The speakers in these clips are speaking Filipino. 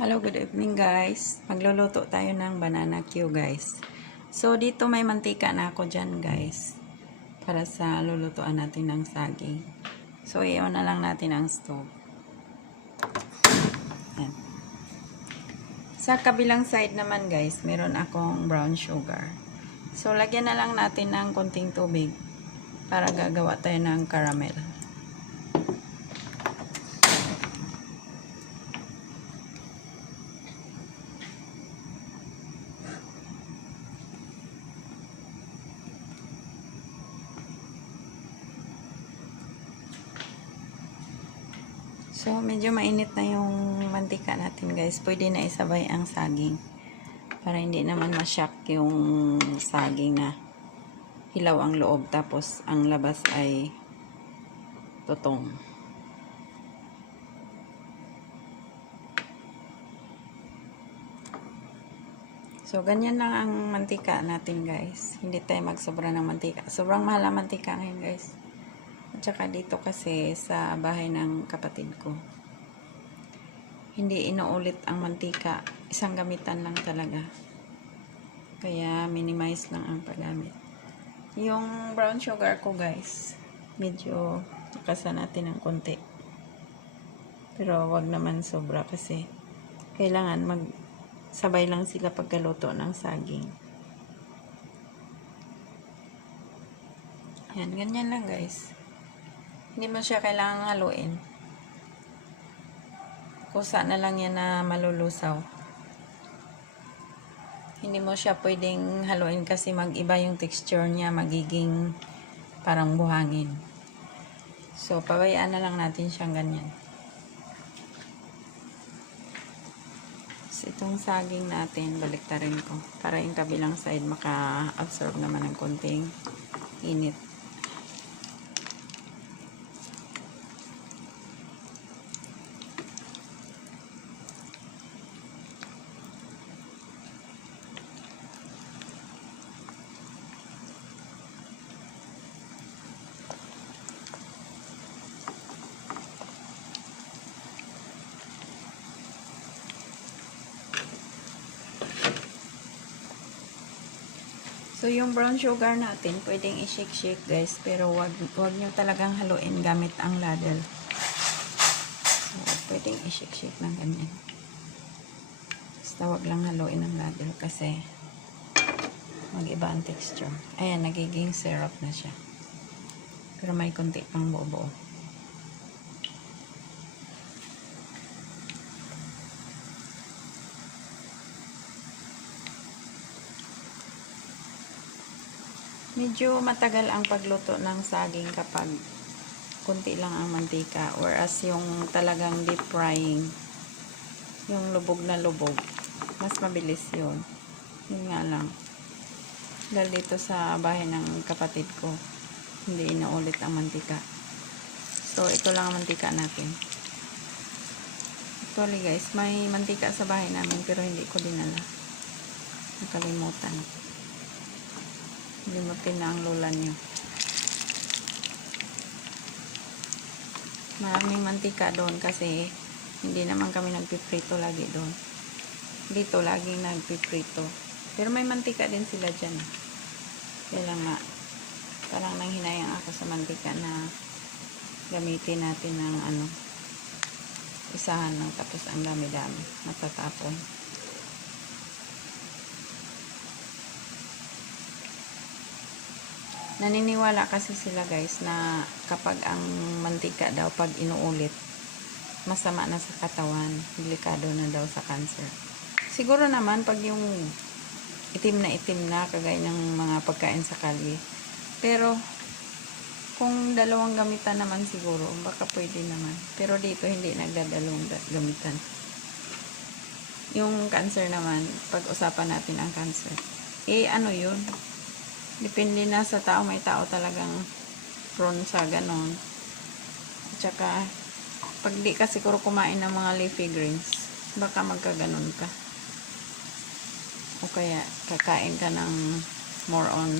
Hello, good evening guys. Magluluto tayo ng banana Q guys. So dito may mantika na ako dyan guys. Para sa lulutuan natin ng saging. So i-on na lang natin ang stove. Yan. Sa kabilang side naman guys, meron akong brown sugar. So lagyan na lang natin ng konting tubig para gagawa tayo ng caramel. So, medyo mainit na yung mantika natin guys. Pwede na isabay ang saging. Para hindi naman ma-shock yung saging na hilaw ang loob. Tapos, ang labas ay tutong. So, ganyan lang ang mantika natin guys. Hindi tayo magsobra ng mantika. Sobrang mahal ang mantika ngayon guys. At saka dito kasi sa bahay ng kapatid ko, hindi inuulit ang mantika. Isang gamitan lang talaga. Kaya minimize lang ang paggamit. Yung brown sugar ko guys, medyo takasan natin ng konti. Pero wag naman sobra kasi kailangan magsabay lang sila pagkaluto ng saging. Yan, ganyan lang guys. Hindi mo siya kailangang haluin. Kusa na lang yan na malulusaw. Hindi mo siya pwedeng haluin kasi mag-iba yung texture niya. Magiging parang buhangin. So, pabayaan na lang natin siyang ganyan. So, itong saging natin, baliktarin ko. Para yung kabilang side maka-absorb naman ng konting init. So, yung brown sugar natin, pwedeng i-shake-shake guys. Pero wag nyo talagang haluin gamit ang ladle. So, pwedeng i-shake-shake ng ganyan. Basta wag lang haluin ang ladle kasi mag-iba ang texture. Ayan, nagiging syrup na siya. Pero may konti pang buo-buo. Medyo matagal ang pagluto ng saging kapag kunti lang ang mantika, whereas yung talagang deep frying, yung lubog na lubog, mas mabilis yun. Yun nga lang. Dahil dito sa bahay ng kapatid ko, hindi inuulit ang mantika. So, ito lang ang mantika natin. Actually guys, may mantika sa bahay namin pero hindi ko dinala. Nakalimutan. Limutin na ang lola nyo. Maraming mantika doon kasi hindi naman kami nagpiprito lagi doon. Dito laging nagpiprito. Pero may mantika din sila dyan. Kaya lang nga, parang nanghinayang ako sa mantika na gamitin natin ng isahan lang tapos ang dami-dami. Matatapon. Naniniwala kasi sila guys na kapag ang mantika daw pag inuulit, masama na sa katawan, delikado na daw sa cancer. Siguro naman pag yung itim na kagaya ng mga pagkain sa kalye. Pero kung dalawang gamitan naman siguro, baka pwede naman. Pero dito hindi nagdadalawang gamitan. Yung cancer naman, pag-usapan natin ang cancer. Ano yun? Depende na sa tao. May tao talagang prone sa ganon. At saka, pag di ka siguro kumain ng mga leafy greens, baka magkaganon ka. O kaya, kakain ka ng more on,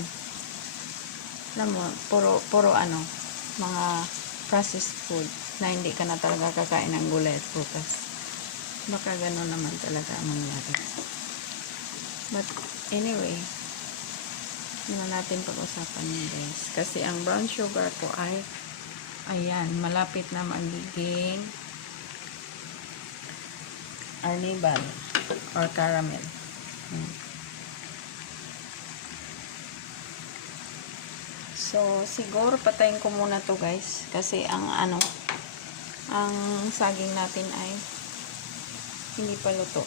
alam mo, puro mga processed food na hindi ka na talaga kakain ng gulay at prutas. Baka ganun naman talaga ang mangyari. But anyway, hindi na natin pag-usapan yun guys. Kasi ang brown sugar ko ay ayan, malapit na magiging arnibal or caramel. So, siguro patayin ko muna to guys. Kasi ang ang saging natin ay hindi pa luto.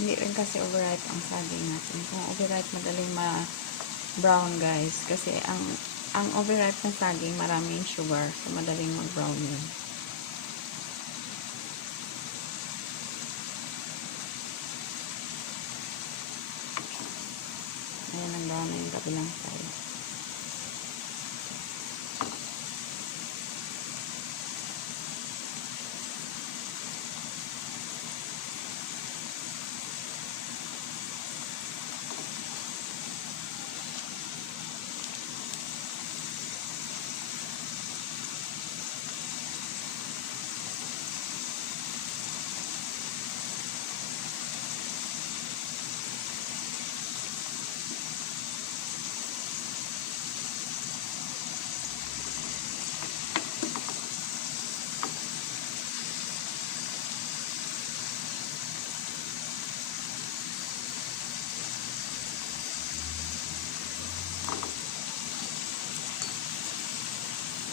Hindi rin kasi overripe ang saging natin. Kung overripe, madaling ma-brown guys. Kasi ang overripe na saging, maraming sugar. So, madaling mag-brown yun. Ayan, nag-brown na yung kabilang side.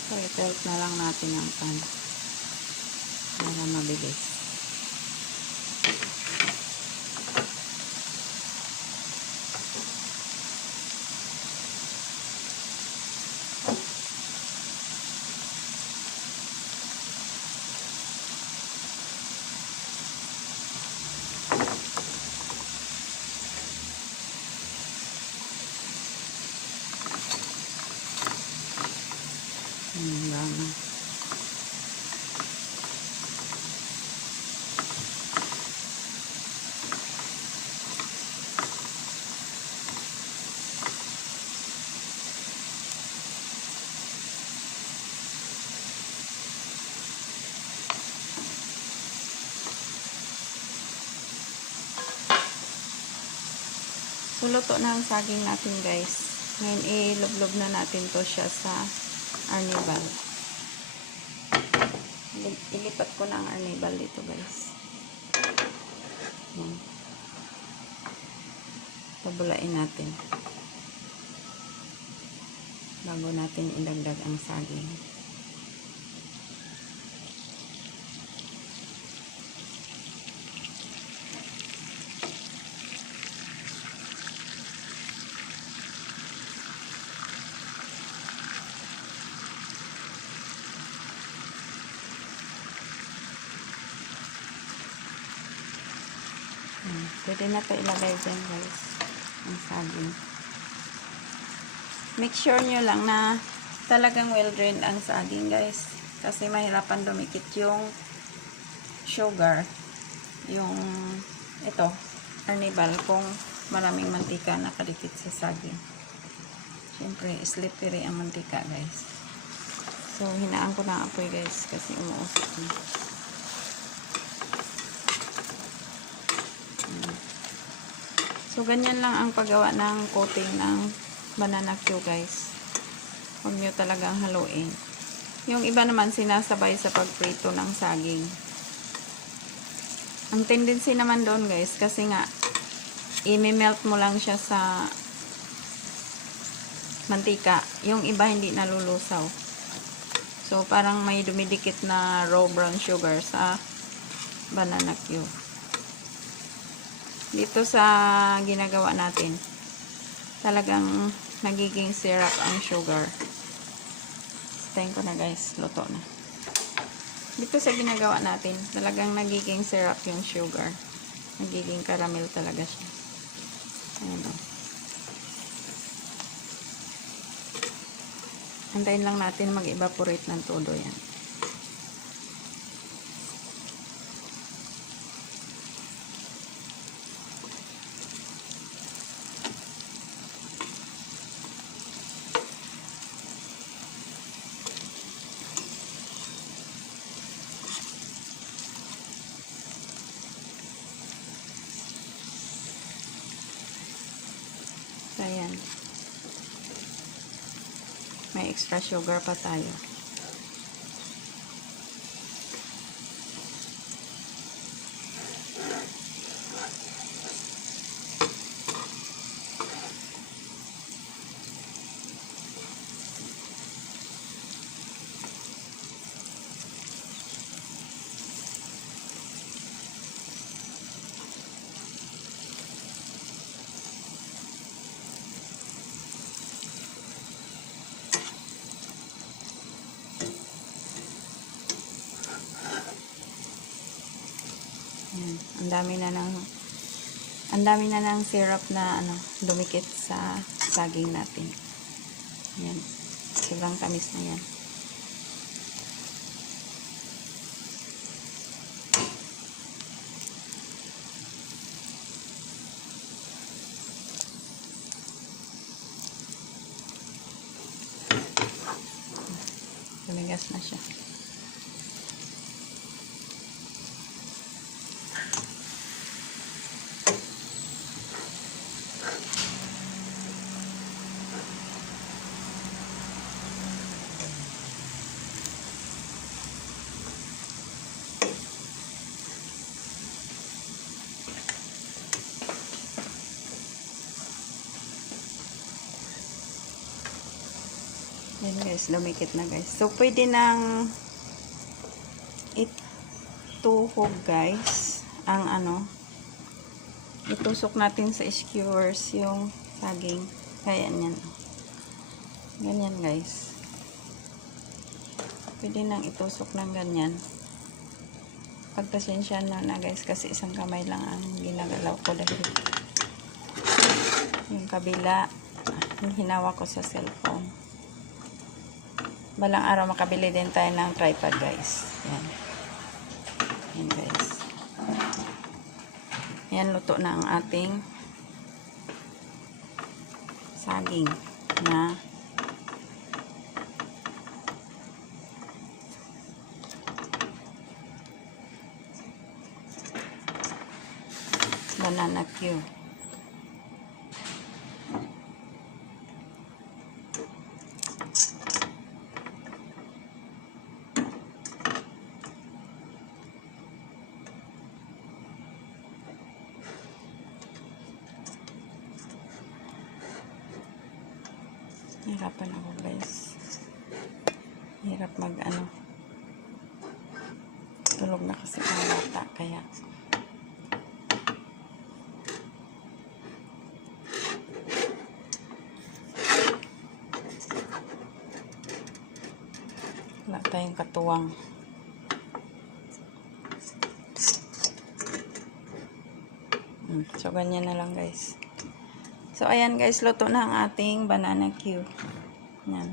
So, i-tilt na lang natin ang pan para mabilis. Brown na. So, luto na ang saging natin guys. Ngayon, ilublob na natin to siya sa arnibal. Ilipat ko na ang arnibal dito guys. Yan. Pabulain natin. Bago natin ilagdag ang saging. Pwede na ito ilagay dyan guys, ang saging. Make sure nyo lang na talagang well drained ang saging guys. Kasi mahirapan dumikit yung sugar, yung ito, arnibal, kung maraming mantika nakadikit sa saging. Siyempre, slippery ang mantika guys. So, hinaan ko na ang apoy guys kasi umuusok na. So, ganyan lang ang paggawa ng coating ng banana Q guys. Huwag nyo talagang haluin. Yung iba naman sinasabay sa pagprito ng saging. Ang tendency naman doon guys, kasi nga i-melt mo lang siya sa mantika. Yung iba hindi nalulusaw. So, parang may dumidikit na raw brown sugar sa banana Q. Dito sa ginagawa natin, talagang nagiging syrup ang sugar. Tayin ko na guys, luto na. Dito sa ginagawa natin, talagang nagiging syrup yung sugar. Nagiging caramel talaga siya. Ayan o. Antayin lang natin mag-evaporate ng todo yan. So, ayan. May extra sugar pa tayo. Ayan. Ang dami na ng syrup na dumikit sa saging natin. Ayan. Sobrang tamis na yan. Lumigas na siya. Yan guys, lumikit na guys. So, pwede nang ituhog guys ang itusok natin sa skewers yung saging. Kaya yan. Ganyan guys. Pwede nang itusok ng ganyan. Pagpasensya na guys kasi isang kamay lang ang ginagalaw ko dahil yung kabila hinawa ko sa cellphone. Balang araw makabili din tayo ng tripod guys. Yan. Yan guys. Yan, luto na ang ating saging na banana Q. Hirapan ako guys. Hirap tulog na kasi ang bata kaya wala tayong katuwang. So ganyan na lang guys. So, ayan guys, luto na ang ating banana Q. Yan.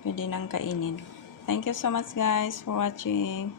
Pwede nang kainin. Thank you so much guys for watching.